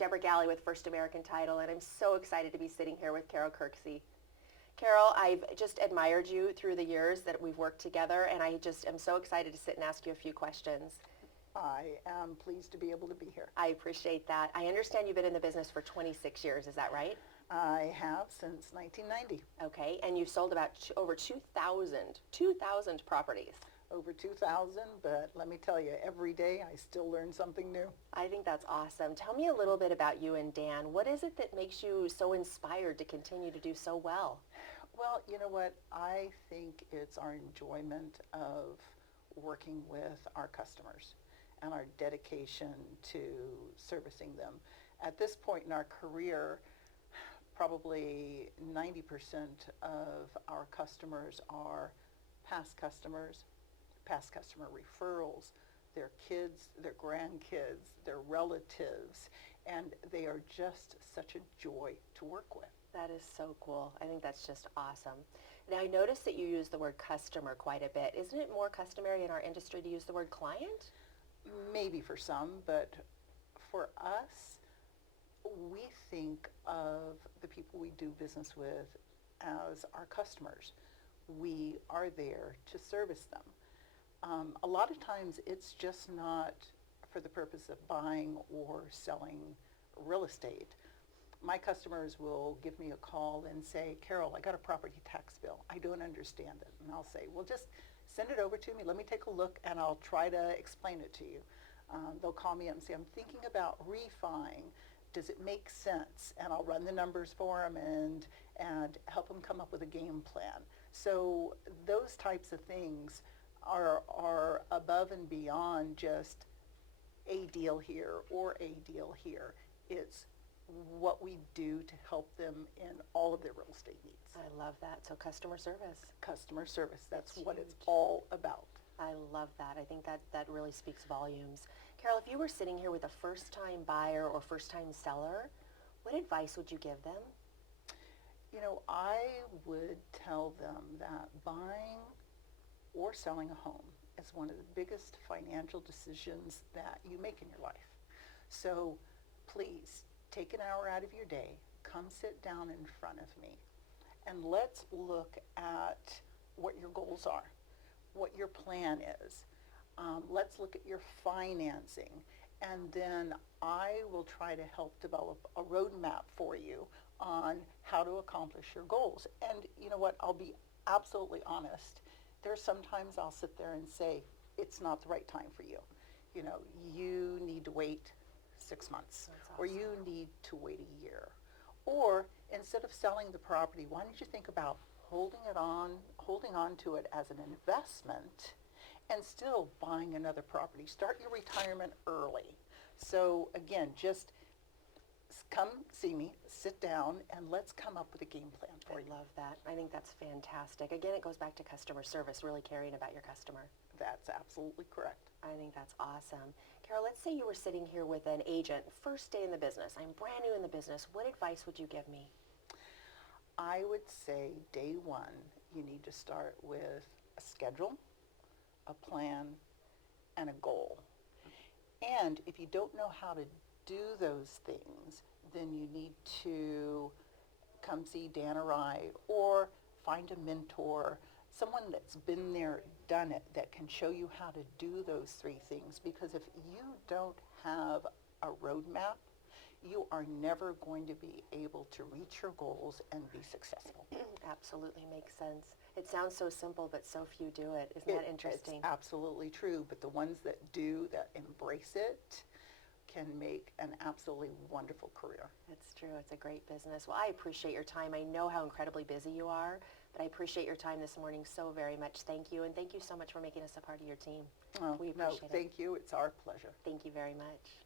Debra Galli with First American Title, and I'm so excited to be sitting here with Carol Kirksey. Carol, I've just admired you through the years that we've worked together, and I just am so excited to sit and ask you a few questions. I am pleased to be able to be here. I appreciate that. I understand you've been in the business for 26 years, is that right? I have since 1990. Okay, and you've sold about over 2,000 properties. Over 2,000, but let me tell you, every day I still learn something new. I think that's awesome. Tell me a little bit about you and Dan. What is it that makes you so inspired to continue to do so well? Well, you know what? I think it's our enjoyment of working with our customers and our dedication to servicing them. At this point in our career, probably 90% of our customers are past customer referrals, their kids, their grandkids, their relatives, and they are just such a joy to work with. That is so cool. I think that's just awesome. Now, I noticed that you use the word customer quite a bit. Isn't it more customary in our industry to use the word client? Maybe for some, but for us, we think of the people we do business with as our customers. We are there to service them. A lot of times it's just not for the purpose of buying or selling real estate. My customers will give me a call and say, Carol, I got a property tax bill. I don't understand it. And I'll say, well, just send it over to me. Let me take a look and I'll try to explain it to you. They'll call me up and say, I'm thinking about refining. Does it make sense? And I'll run the numbers for them and help them come up with a game plan. So those types of things are above and beyond just a deal here or a deal here. It's what we do to help them in all of their real estate needs. I love that. So customer service. Customer service, that's what huge. it's all about. I love that. I think that really speaks volumes. Carol, if you were sitting here with a first-time buyer or first-time seller, what advice would you give them? You know, I would tell them that buying or selling a home is one of the biggest financial decisions that you make in your life. So please take an hour out of your day, come sit down in front of me, and let's look at what your goals are, what your plan is. Let's look at your financing, and then I will try to help develop a roadmap for you on how to accomplish your goals. And you know what, I'll be absolutely honest. There's sometimes I'll sit there and say, it's not the right time for you. You know, you need to wait 6 months, or you need to wait a year. Or instead of selling the property, why don't you think about holding on to it as an investment and still buying another property. Start your retirement early. So again, just come see me, sit down, and let's come up with a game plan for you. I love that. I think that's fantastic. Again, it goes back to customer service, really caring about your customer. That's absolutely correct. I think that's awesome. Carol, let's say you were sitting here with an agent, first day in the business. I'm brand new in the business. What advice would you give me? I would say day one, you need to start with a schedule, a plan, and a goal. And if you don't know how to do those things, then you need to come see Dan or I, or find a mentor, someone that's been there, done it, that can show you how to do those three things. Because if you don't have a roadmap, you are never going to be able to reach your goals and be successful. Absolutely makes sense. It sounds so simple, but so few do it. Isn't that interesting? It's absolutely true, but the ones that do, that embrace it, can make an absolutely wonderful career. It's true. It's a great business. Well, I appreciate your time. I know how incredibly busy you are, but I appreciate your time this morning so very much. Thank you, and thank you so much for making us a part of your team. Oh, We appreciate it. Thank you. It's our pleasure. Thank you very much.